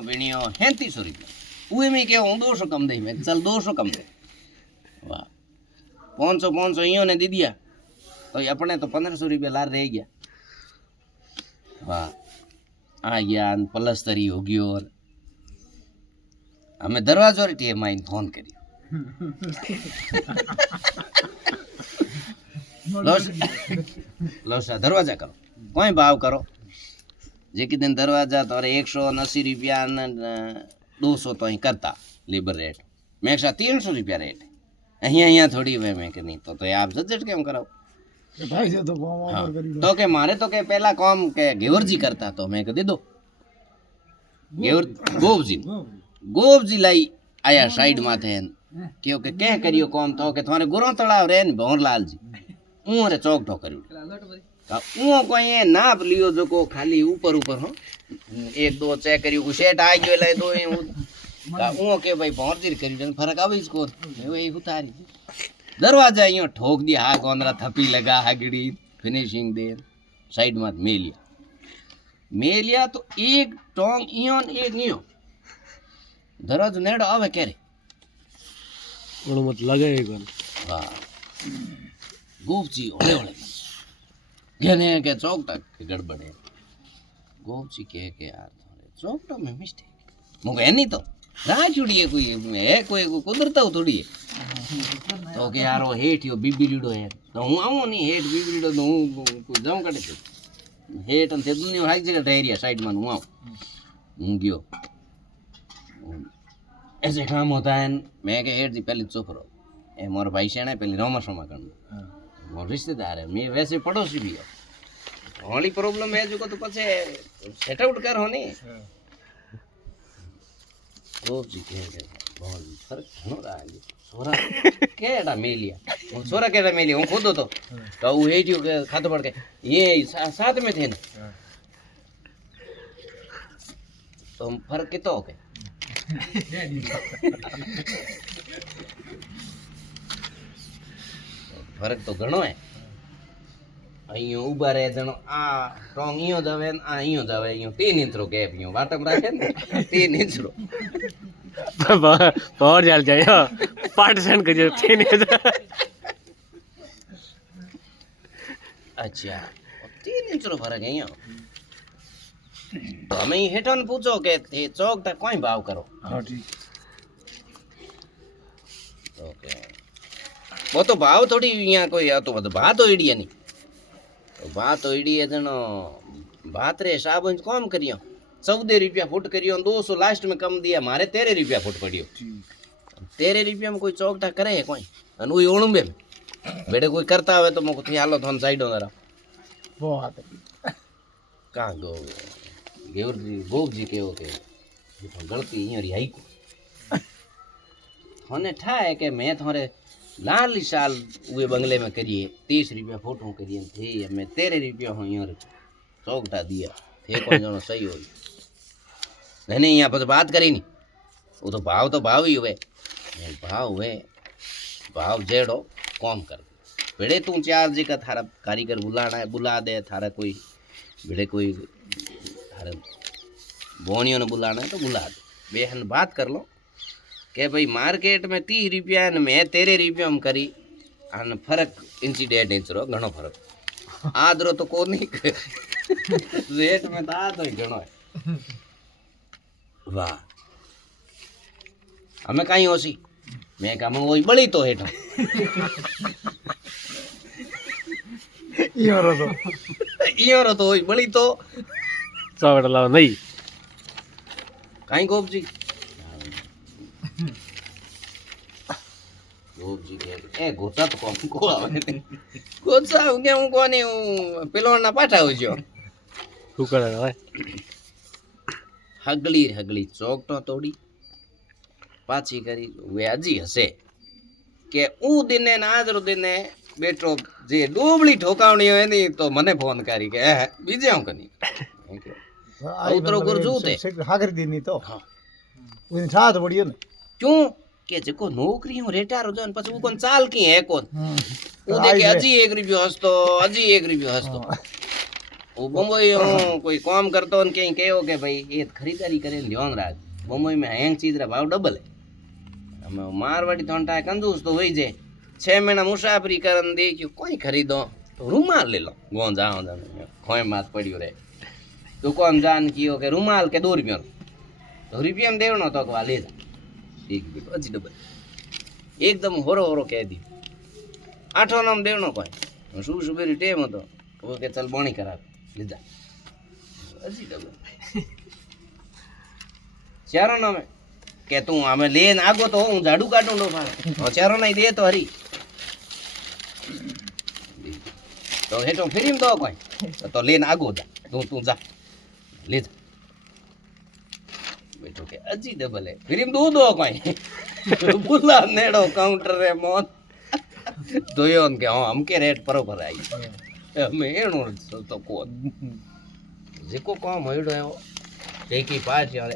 वीणियो 3700 रुपया उहे में के हूं 200 कम दे मैं चल 200 कम दे वाह 500 इयो ने दे दिया तो ये अपने तो 1500 रुपया लार रह गया वाह आ गया प्लस्तरी हो गयो और हमें दरवाजो री टीम आइन फोन करियो लोसा दरवाजा करो कोई भाव करो जेकी दिन दरवाजा तो 180 रुपया 200 तो ही करता लेबर रेट मैं 300 रुपया रेट अहिया थोड़ी वे में के नहीं तो आप झट केम कराओ भाई से तो हाँ, तो के मारे तो के पहला काम के घेवर जी करता तो मैं के दे दो घेवर गोब जी लाई आया साइड माथे क्योंकि कह करियो काम तो के थारे गुरो तळाव रे न भंवरलाल जी ऊ रे चौक ठो करियो ऊ कोई नाप लियो जो को खाली ऊपर ऊपर हो 1 2 चेक करियो को सेट आ गयो ले दो ऊ के भाई भंवर जी करियो फर्क आवे इसको वही उतारी दरवाजा यूं ठोक दिया हा गोंदरा थपी लगा हागड़ी फिनिशिंग दे साइड में मेलिया तो एक टोंग इयोन एक नियो दरवाजा नेड़ो आवे केरे ओण मत लगे एक वाह गोपची ओले ओले कहने के चौक तक गड़बड़ है गोपची के यार चौक तो में मिस्टेक मुझे नहीं तो राह छुड़िए कोई है कोई कुदरता थोड़ी है तो के यार वो हेठ यो बीबीड़ो है तो हूँ आऊँ नहीं हेठ बीबीड़ो तो हूँ जाऊँ कटे तो हेठ अंत दुनिया हर जगह ठहरिया साइड में हूँ आऊँ गयो ऐसे काम होता है मैं के हेठ जी पहले चुप रहो ए मोर भाई से ना पहले रोमा सोमा करना मोर रिश्तेदार है मैं वैसे पड़ोसी भी है होली प्रॉब्लम है जो को तो पछे सेट आउट कर होनी ओ जी के बहुत फर्क घणो रहा है छोरा केड़ा मेलिया छोरा केड़ा मेलिया हूँ खुद तो कहू हे जो खातो पड़ के ये साथ में थे ना तो फर्क कितो हो के फर्क तो घणो है अहियो उभा रहे जणो आ टोंग इयो जावे आ इयो जावे इयो 3 इंच रो गैप इयो वाटम राखे ने 3 इंच रो और जाल जायो पार्टीशन करियो 3 इंच अच्छा 3 इंच रो फर्क है इयो तो हमें हेठन पूछो के चौक तक कोई भाव करो हाँ ठीक ओके वो तो भाव थोड़ी यहाँ कोई तो बात हो इडिया नहीं तो बात हो इडिया जनो बात रे साबुन कम करियो 14 रुपया फुट करियो 200 लास्ट में कम दिया मारे 13 रुपया फुट पड़ियो 13 रुपया में कोई चौकटा करे है कोई अन वही ओणुंबे में बेटे कोई करता हुए तो मोको थी हालो थोन साइड जरा बहुत का गो गेवर जी गोग जी के ओके गलती इयो री आई को होने ठाए के मैं थोरे लाली साल वे बंगले में करिए 30 रुपया फोटो करिए थे मैं 13 रुपया हूँ यार चौकटा दिया थे कौन जानो सही हो नहीं यहाँ पर बात करी नहीं वो तो भाव ही हुए भाव जेड़ो कौन कर बेड़े तू चार्ज का थारा कारीगर बुलाना है बुला दे थारा कोई बेड़े कोई थारा बोनियों ने बुलाना है तो बुला दे बेहन बात कर लो के भाई मार्केट में 30 रुपया ने मैं 13 रुपया में करी अन फर्क इंची 1.5 इंच रो घणो फर्क आदरो तो को नहीं रेट में तो आ तो घणो है वाह हमें कहीं होसी मैं कहा वही बड़ी तो हेठो इयो तो वही बड़ी तो चौकटा लाओ नहीं कहीं गोप जी गोप जी के ए गोचा तो कौन को आवे गोचा હું કે હું કોની પેલોના પાઠા હોજો શું કરે હવે હગલી ચોકટો તોડી પાછી કરી વે હજી હશે કે હું દિને ને આજરો દિને બેઠો જે ડોબળી ઠોકાવણી હોય ની તો મને ફોન કરી કે બીજે હું કની ઉતરો ગુર જોતે हागर दी नहीं तो हाँ उन साथ बढ़ियो ने क्यों के जको नौकरी हूं रिटायर हो जान પછી उ कोन चाल की है कोन उ देखे अजी 1 रुपयो हसतो वो बम्बई हूँ कोई काम करतो ने कहीं कहो कि भाई ये खरीदारी करे ध्यान राख बम्बई में हैंग चीज रा भाव डबल है हमें मारवाड़ी थोड़ा कंजूस तो वही जे 6 महीना मुसाफरी करन दे क्यों कोई खरीदो तो रूमाल ले लो गों जाओ खोए मात पड़ियो रे दुकान जान कियो के रूमाल के 2 रुपया तो रुपया में देवनो तो अगवा ले जा ठीक बेटो अजी डबल एकदम होरो होरो कह दी 8 नाम देवनो कोई सुबह सुबह टेम હતો वो के चल बोणी करा ले जा अजी डबल चारो नाम के तू हमें लेन आगो तो हूँ झाड़ू काटूं लो और चारो नहीं दे तो हरी तो हेठो फ्री में दो कोई तो लेन आगो जा तू जा ले जा बेटो के अजी डबल है फ्री में दो कोई बुला नेड़ो काउंटर रे मोन दोयोन के हम के रेट बरोबर आई मैं एणो तो को जेको काम होइडो है जेकी पास यार